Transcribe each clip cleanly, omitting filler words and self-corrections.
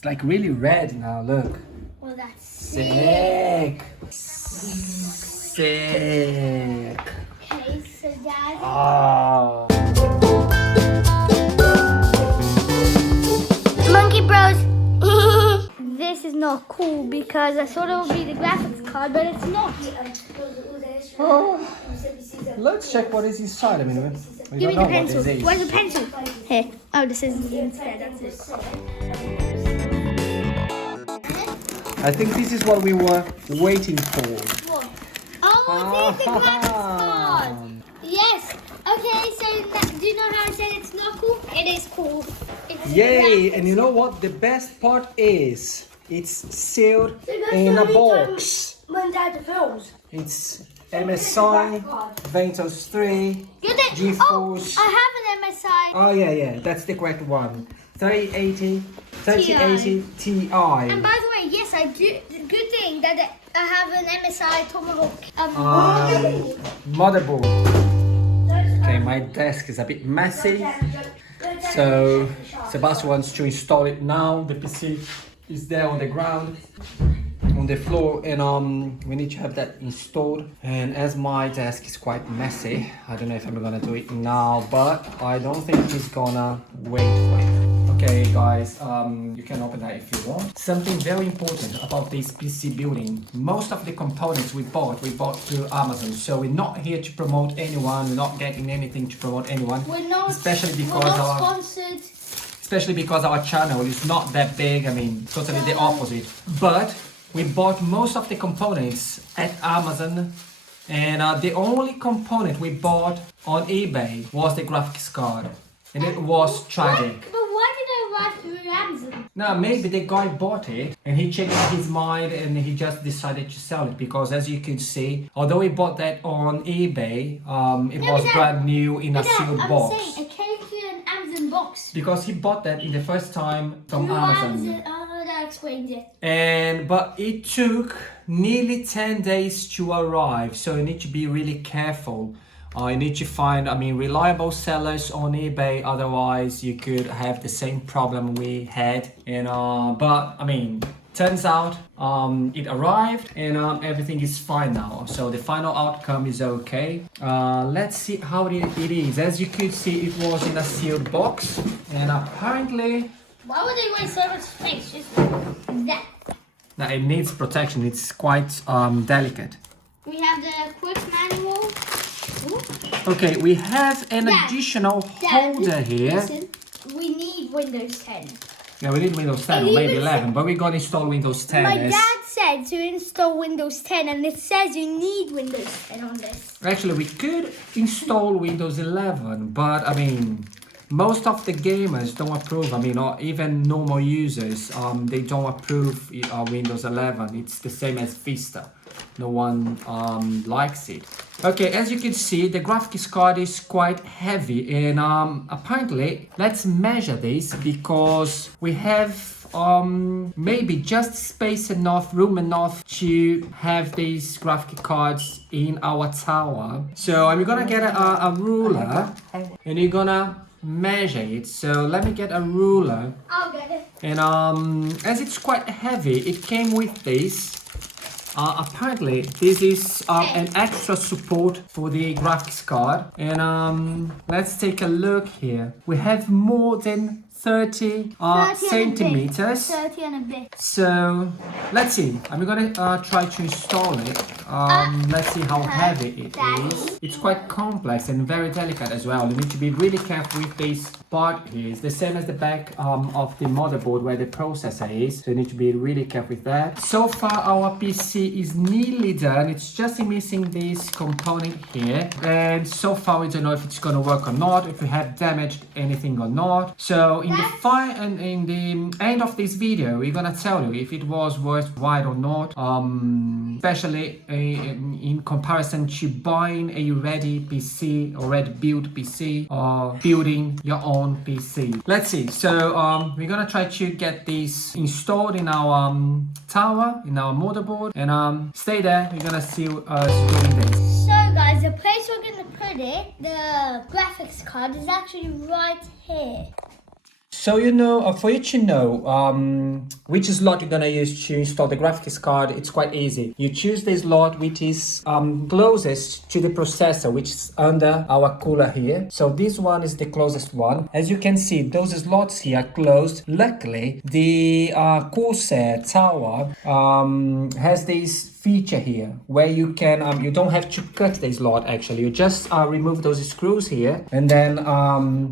It's like really red now, look. Well, that's Sick. Sick. Okay, so Dad. Oh. Monkey Bros. This is not cool because I thought it would be the graphics card, but it's not. Oh. Let's check what is inside a minute. We Give me don't the know what pencil. this is. Where's the pencil? Here. Oh, this is instead. That's it. I think this is what we were waiting for. What? Oh, this is the graphics card. Yes. Okay, so do you know how I said it's not cool? It is cool. It's Yay! And you know what the best part is? It's sealed in a box. When Dad films. It's MSI, Ventos 3, GeForce. Oh, I have an MSI. Oh yeah, that's the correct one. 3080 Ti. And by the way, yes, I do. Good thing that I have an MSI Tomahawk. Motherboard. Okay, my desk is a bit messy, so Sebastian wants to install it now. The PC is there on the ground, on the floor, and we need to have that installed. And as my desk is quite messy, I don't know if I'm gonna do it now, but I don't think he's gonna wait for it. Okay guys, you can open that if you want. Something very important about this PC building. Most of the components we bought through Amazon. So we're not here to promote anyone, we're not getting anything to promote anyone. We're not especially sponsored. Especially because our channel is not that big, I mean, totally the opposite. But we bought most of the components at Amazon, and the only component we bought on eBay was the graphics card. And it was tragic. But why did I buy through Amazon? Now, maybe the guy bought it and he changed his mind and he just decided to sell it, because as you could see, although he bought that on eBay, it was brand new in a sealed box. I'm saying it came to an Amazon box. Because he bought that in the first time from Through Amazon. Oh, that explains it. But it took nearly 10 days to arrive, so you need to be really careful. You need to find, reliable sellers on eBay, otherwise you could have the same problem we had. And turns out it arrived and everything is fine now. So the final outcome is okay. Let's see how it is. As you could see, it was in a sealed box, and apparently... Why would they waste so much space? Just that. Now it needs protection. It's quite delicate. We have the quick manual. Ooh. Okay, we have an additional holder here. Listen, we need Windows 10. Yeah, we need Windows 10 or maybe 11, but we're gonna install Windows 10. My dad said to install Windows 10, and it says you need Windows 10 on this. Actually, we could install Windows 11, but most of the gamers don't approve. Or even normal users, they don't approve Windows 11. It's the same as Vista. No one likes it. Okay, as you can see, the graphics card is quite heavy, and apparently, let's measure this, because we have maybe just space enough, room enough to have these graphic cards in our tower. So I'm gonna get a ruler, and you're gonna measure it. So let me get a ruler. I'll get it. And as it's quite heavy, it came with this. Apparently this is an extra support for the graphics card. And let's take a look here. We have more than 30 centimeters. 30 and a bit. So let's see. I'm gonna try to install it. Let's see how heavy it is. It's quite complex and very delicate as well. You need to be really careful with this part here. It's the same as the back of the motherboard where the processor is. So you need to be really careful with that. So far our PC is nearly done. It's just missing this component here. And so far we don't know if it's gonna work or not, if we have damaged anything or not. So in the end of this video, we're gonna tell you if it was worthwhile or not, especially in comparison to buying a ready PC, already built PC, or building your own PC. Let's see. So we're gonna try to get this installed in our tower, in our motherboard, and stay there. We're gonna see us doing this. So guys, the place we're gonna put it, the graphics card, is actually right here. So for you to know which slot you're gonna use to install the graphics card, it's quite easy. You choose the slot which is closest to the processor, which is under our cooler here. So this one is the closest one. As you can see, those slots here are closed. Luckily, the Corsair tower has this feature here where you can you don't have to cut the slot. Actually, you just remove those screws here, and then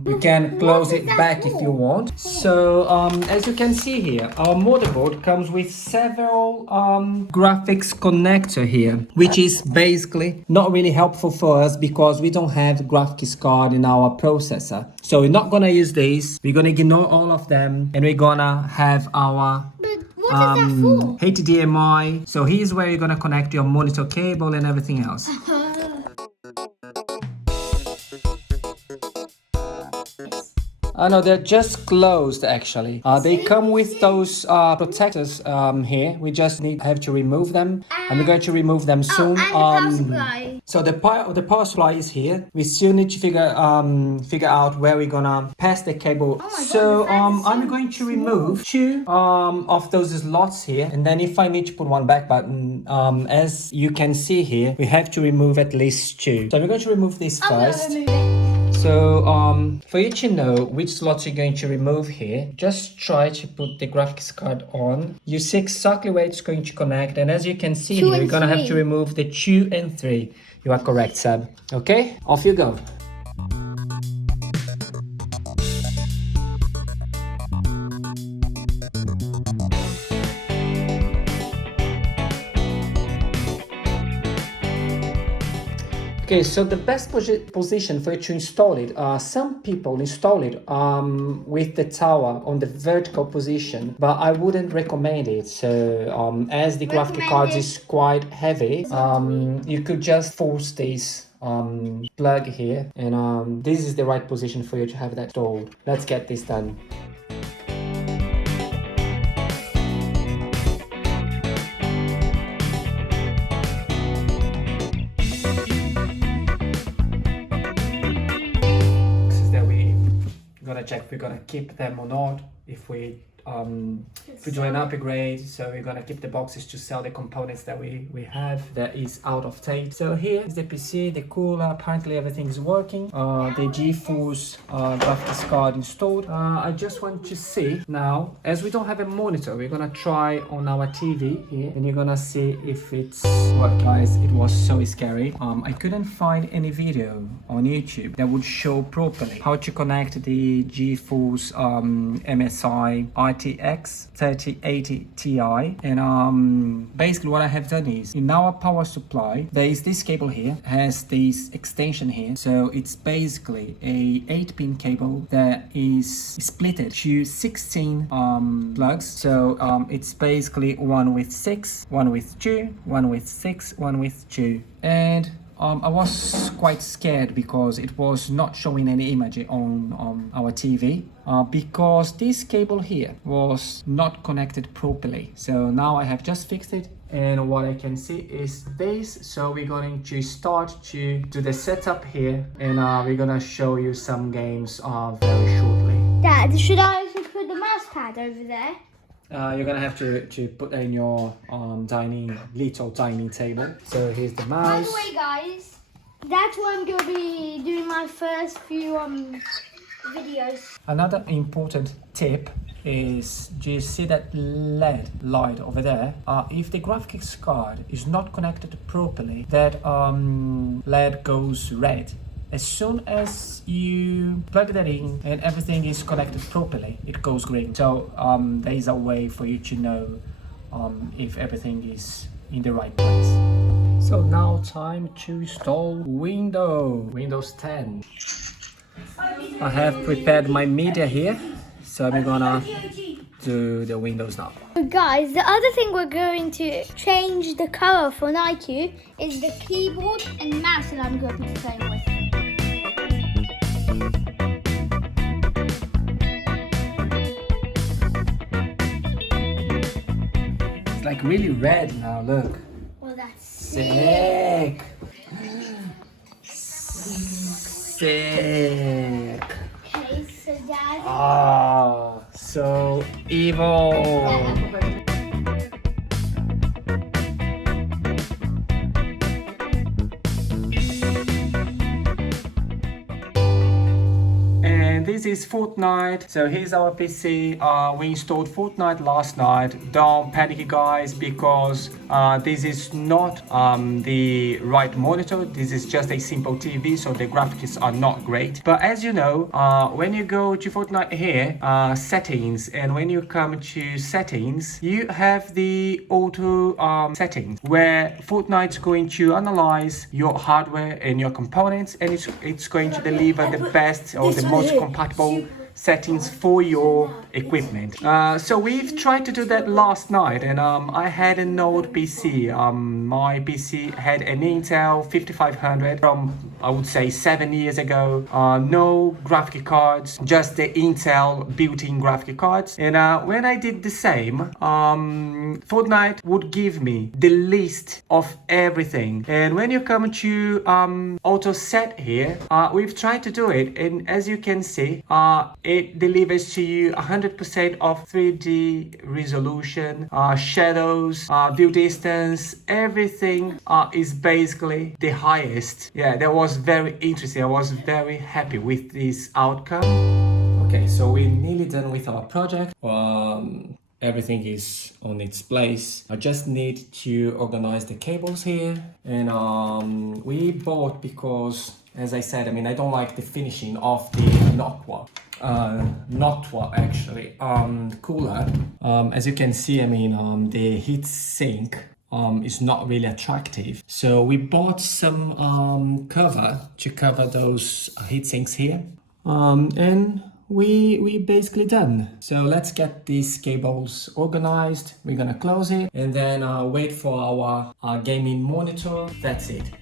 you can close it back if you want. So as you can see here, our motherboard comes with several graphics connector here, which is basically not really helpful for us because we don't have graphics card in our processor. So we're not gonna use these. We're gonna ignore all of them, and we're gonna have our What is that for? HDMI. So here's where you're gonna connect your monitor cable and everything else. No, they're just closed actually. They come with those protectors here. We just have to remove them, and we're going to remove them soon. And the power supply. So the power supply is here. We still need to figure out where we're gonna pass the cable. So I'm going to remove two of those slots here, and then if I need to put one back, but as you can see here, we have to remove at least two. So we're going to remove this first. I'm gonna remove it. So for you to know which slots you're going to remove here, just try to put the graphics card on. You see exactly where it's going to connect, and as you can see here, you're gonna have to remove the 2 and 3. You are correct, Seb. Okay, off you go. Okay, so the best position for you to install it, some people install it with the tower on the vertical position, but I wouldn't recommend it. So as the graphic card is quite heavy, you could just force this plug here, and this is the right position for you to have that installed. Let's get this done. Check if we're gonna keep them or not. If we do an upgrade, so we're gonna keep the boxes to sell the components that we have that is out of date. So here is the PC, the cooler. Apparently everything is working. The GeForce graphics card installed. I just want to see now, as we don't have a monitor, we're gonna try on our TV here, and you're gonna see if it's working. Guys, it was so scary. I couldn't find any video on YouTube that would show properly how to connect the GeForce MSI RTX 3080 Ti, and basically what I have done is, in our power supply there is this cable here, has this extension here, so it's basically a 8-pin cable that is splitted to 16 plugs. So it's basically one with 6, one with 2, one with 6, one with 2, and I was quite scared because it was not showing any image on our TV because this cable here was not connected properly. So now I have just fixed it, and what I can see is this. So we're going to start to do the setup here, and we're gonna show you some games very shortly. Dad, should I also put the mouse pad over there? You're gonna have to put that in your little dining table. So here's the mouse. By the way, guys, that's where I'm gonna be doing my first few videos. Another important tip is, do you see that LED light over there? If the graphics card is not connected properly, that LED goes red. As soon as you plug that in and everything is connected properly, it goes green. So there is a way for you to know if everything is in the right place. So now time to install Windows 10. I have prepared my media here, so we're gonna do the Windows now. Guys, the other thing we're going to change the color for Nike is the keyboard and mouse that I'm going to be playing with. It's like really red now, look. Well, that's Sick! Sick! Okay, so Dad, guys. Ah, so evil. And this is Fortnite. So here's our PC. We installed Fortnite last night. Don't panic, guys, because this is not the right monitor. This is just a simple TV, so the graphics are not great. But as you know, when you go to Fortnite here, settings, and when you come to settings, you have the auto settings where Fortnite's going to analyze your hardware and your components, and it's going to deliver the best or the most compatible settings for your equipment. So we've tried to do that last night, and I had an old PC. My PC had an Intel 5500 from, I would say, 7 years ago. No graphic cards, just the Intel built-in graphic cards. And when I did the same, Fortnite would give me the list of everything. And when you come to auto set here, we've tried to do it, and as you can see, it delivers to you 100% of 3D resolution, shadows, view distance, everything is basically the highest. Yeah, that was very interesting. I was very happy with this outcome. Okay, so we're nearly done with our project. Everything is on its place. I just need to organize the cables here, and we bought, because as I said, I mean, I don't like the finishing of the Noctua actually cooler. As you can see, I mean, the heat sink is not really attractive, so we bought some cover to cover those heat sinks here, and we basically done. So let's get these cables organized. We're gonna close it and then wait for our gaming monitor. That's it.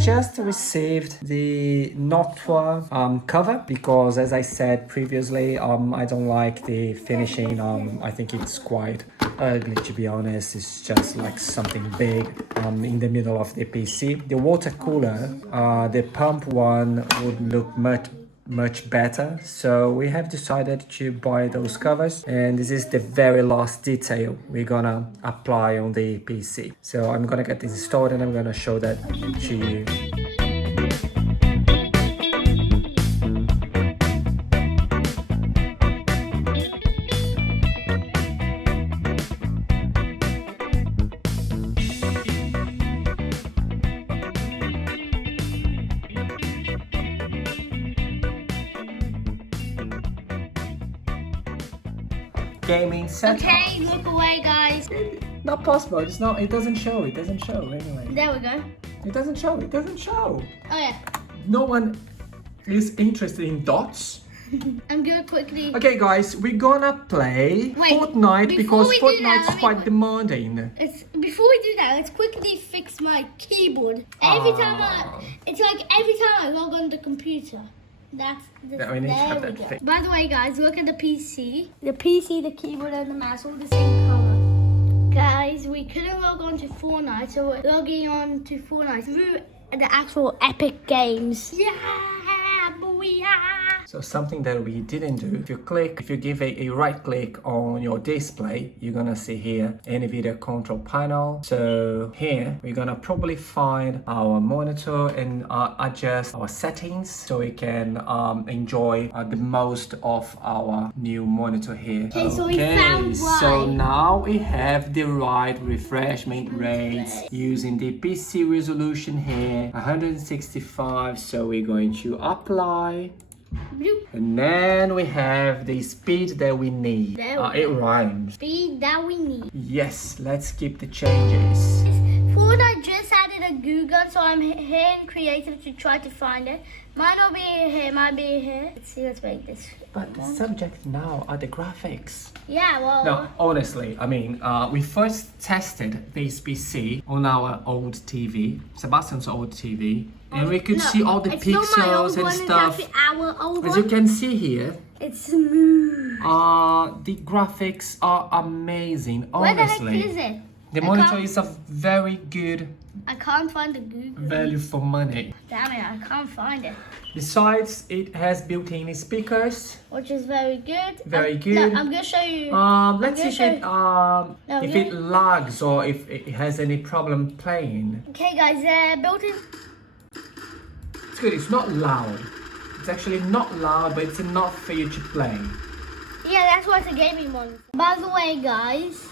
Just received the Noctua cover, because as I said previously, I don't like the finishing. I think it's quite ugly, to be honest. It's just like something big in the middle of the PC. The water cooler, the pump one, would look much better, so we have decided to buy those covers, and this is the very last detail we're gonna apply on the PC. So I'm gonna get this installed and I'm gonna show that to you. Gaming setup. Okay, look away, guys. Not possible. It's not. It doesn't show. It doesn't show anyway. There we go. It doesn't show. It doesn't show. Oh yeah. No one is interested in dots. I'm gonna quickly. Okay, guys, we're gonna play Fortnite because Fortnite's quite demanding. Before we do that, let's quickly fix my keyboard. Every time I log on the computer. We need to have that fixed. By the way, guys, look at the PC. The PC, the keyboard, and the mouse all the same color. Guys, we couldn't log on to Fortnite, so we're logging on to Fortnite through the actual Epic Games. Yeah, booyah! So something that we didn't do, if you give a right click on your display, you're gonna see here NVIDIA control panel. So here we're gonna probably find our monitor and adjust our settings so we can enjoy the most of our new monitor here. Okay, so we found one. So now we have the right refreshment rates using the PC resolution here, 165. So we're going to apply. And then we have the speed that we need. It rhymes. Speed that we need. Yes, let's keep the changes. Fortnite just added a goo gun, so I'm here in creative to try to find it. Might not be here, might be here. Let's see, let's make this. But the subject now are the graphics. Yeah, well. No, honestly, I mean, we first tested this PC on our old TV, Sebastian's old TV. And we could see all the pixels and stuff. Our old As you can see here, it's smooth. The graphics are amazing, Where the honestly. heck is it? The monitor is a very good I can't find the Google. value for money. Damn it, I can't find it. Besides, it has built-in speakers. Which is very good. Very good. No, I'm gonna show you. Let's see if it lags or if it has any problem playing. Okay, guys, built-in. It's good. It's not loud. It's actually not loud, but it's enough for you to play. Yeah, that's why it's a gaming monitor. By the way, guys,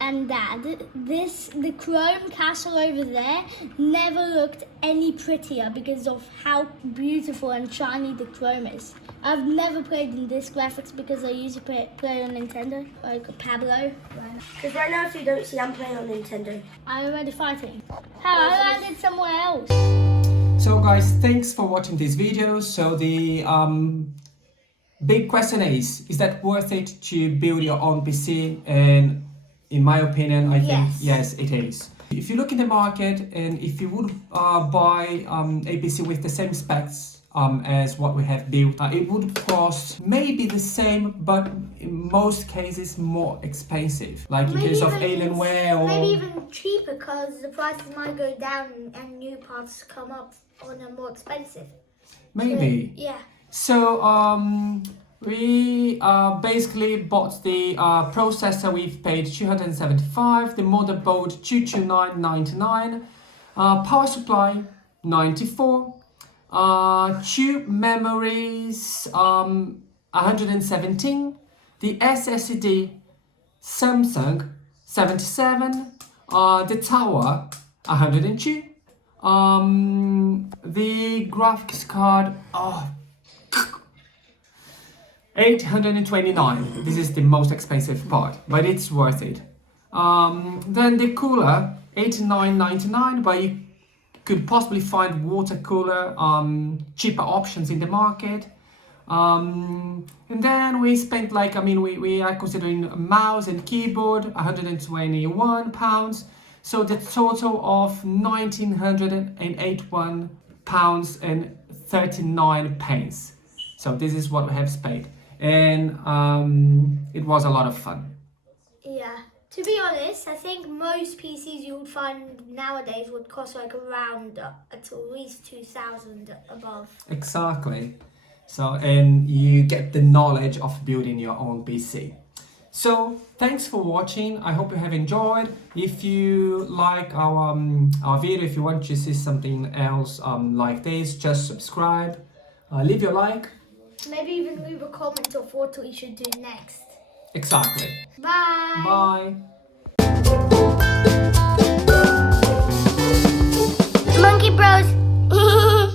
and Dad, the Chrome castle over there never looked any prettier because of how beautiful and shiny the Chrome is. I've never played in this graphics because I usually play on Nintendo, like Pablo. Because right now, if you don't see, I'm playing on Nintendo. I'm already fighting. How? I landed somewhere else. So guys, thanks for watching this video. So the big question is that worth it to build your own PC? And in my opinion, I think yes, it is. If you look in the market and if you would buy a PC with the same specs as what we have built, it would cost maybe the same, but in most cases more expensive. Like in case of Alienware or... Maybe even cheaper because the prices might go down and new parts come up on a more expensive. Maybe. So, yeah. So we basically bought the processor. We've paid 275, the motherboard 229.99, power supply 94, two memories 117, the SSD Samsung 77, the tower 102, the graphics card 829. This is the most expensive part, but it's worth it. Then the cooler 89.99, but you could possibly find water cooler cheaper options in the market. And then we spent like, we are considering a mouse and keyboard, 121 pounds. So the total of 1981 pounds and 39 pence. So this is what we have spent. And it was a lot of fun. Yeah. To be honest, I think most PCs you would find nowadays would cost like around at least 2,000 above. Exactly. So, and you get the knowledge of building your own PC. So, thanks for watching. I hope you have enjoyed. If you like our video, if you want to see something else like this, just subscribe. Leave your like. Maybe even leave a comment of what we should do next. Exactly. Bye. Bye.